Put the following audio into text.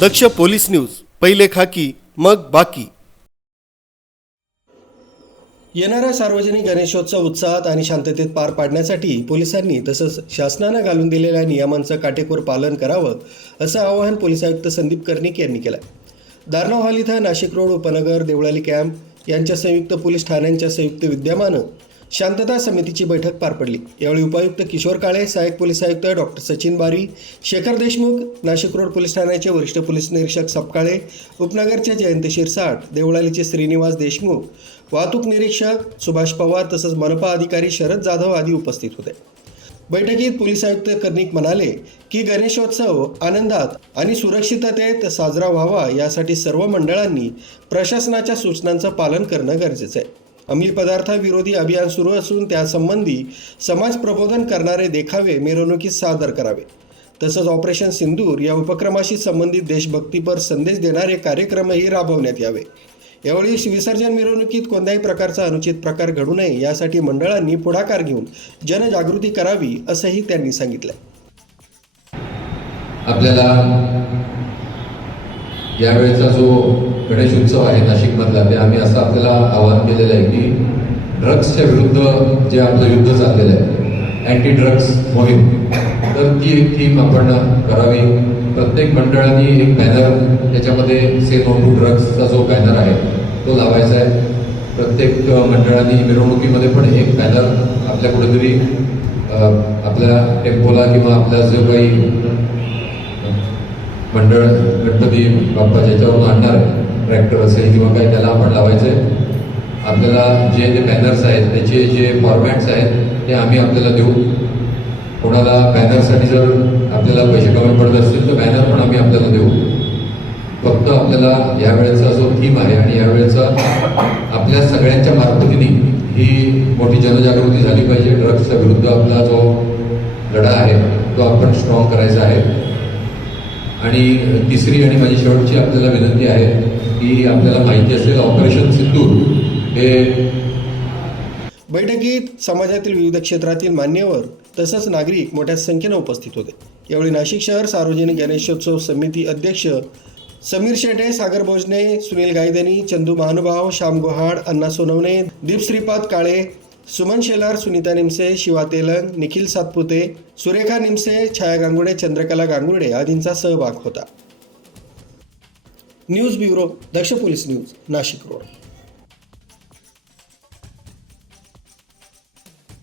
दक्ष police news पहिले खाकी मग बाकी. येणारा सार्वजनिक गणेशोत्सव उत्साहात आणि शांततेत पार पाडण्यासाठी पोलिसांनी तसंच शासनानं घालून दिलेल्या नियमांचं काटेकोर पालन करावं असं आवाहन पोलीस आयुक्त संदीप कर्णिक यांनी केलं. दारणा हॉल इथं नाशिक रोड उपनगर देवळाली कॅम्प यांच्या संयुक्त पोलीस ठाण्यांच्या संयुक्त विद्यमानं शांतता समितीची बैठक पार पडली. यावेळी उपायुक्त किशोर काळे सहाय्यक पोलीस आयुक्त doctor Sachin Bari Shekhar Deshmukh Nashik road police ठाण्याचे वरिष्ठ पोलीस निरीक्षक सपकाळे उपनगरचे जयंत शिरसाट देवळालीचे श्रीनिवास देशमुख वाहतूक निरीक्षक सुभाष पवार तसंच मनपा अधिकारी शरद जाधव आदी उपस्थित होते. बैठकीत पोलीस आयुक्त कर्णिक म्हणाले की गणेशोत्सव आनंदात आणि सुरक्षिततेत साजरा व्हावा यासाठी सर्व मंडळांनी प्रशासनाच्या सूचनांचं पालन करणं गरजेचं आहे. अंमली पदार्थाविरोधी अभियान सुरू असून त्यासंबंधी समाज प्रबोधन करणारे देखावे मिरवणुकीत सादर करावे. तसंच ऑपरेशन सिंदूर या उपक्रमाशी संबंधित देशभक्तीपर संदेश देणारे कार्यक्रमही राबवण्यात यावे. यावेळी विसर्जन मिरवणुकीत कोणत्याही प्रकारचा अनुचित प्रकार घडू नये यासाठी मंडळांनी पुढाकार घेऊन जनजागृती करावी असंही त्यांनी सांगितलं आपल्याला यावेळेचा जो गणेश उत्सव आहे नाशिकमधला ते आम्ही असं आपल्याला आवाहन केलेलं आहे की ड्रग्सच्या विरुद्ध जे आपलं युद्ध चाललेलं आहे अँटी ड्रग्स मोहीम तर ती एक थीम आपण करावी. प्रत्येक मंडळाने एक बॅनर त्याच्यामध्ये से नो टू ड्रग्सचा जो बॅनर आहे तो लावायचा आहे. प्रत्येक मंडळाने मिरवणुकीमध्ये पण एक बॅनर आपल्या कुठेतरी आपल्या टेम्पोला किंवा आपल्या जो काही मंडळ गणपती बाप्पा ज्याच्यावरून आणणार. ट्रॅक्टर असेल किंवा काही त्याला आपण लावायचं आहे आपल्याला जे जे बॅनर्स आहेत त्याचे जे फॉर्मॅट्स आहेत ते आम्ही आपल्याला देऊ. कोणाला बॅनरसाठी जर आपल्याला पैसे कमी पडत असतील तर बॅनर पण आम्ही आपल्याला देऊ. फक्त आपल्याला यावेळेचा जो थीम आहे आणि यावेळेचा आपल्या सगळ्यांच्या मार्फतीने ही मोठी जनजागृती झाली पाहिजे. ड्रग्सच्या विरुद्ध आपला जो लढा आहे तो आपण स्ट्रॉंग करायचा आहे. आणि तिसरी आणि माझी शेवटची आपल्याला विनंती आहे की आपल्याला माहिती असेल ऑपरेशन सिंधूर हे बैठकीत समाजातील विविध क्षेत्रातील मान्यवर तसंच नागरिक मोठ्या संख्येनं उपस्थित होते. यावेळी नाशिक शहर सार्वजनिक गणेशोत्सव समिती अध्यक्ष समीर शेटे सागर भोजने सुनील गायदनी चंदू महानुभाव श्याम गोहाड अण्णा सोनवणे दीप श्रीपाद काळे सुमन शेलार सुनीता निमसे शिवा तेलंग निखिल सातपुते सुरेखा निमसे छाया गांगुडे चंद्रकला गांगुर्डे आदींचा सहभाग होता. News bureau Daksh police news Nashik road.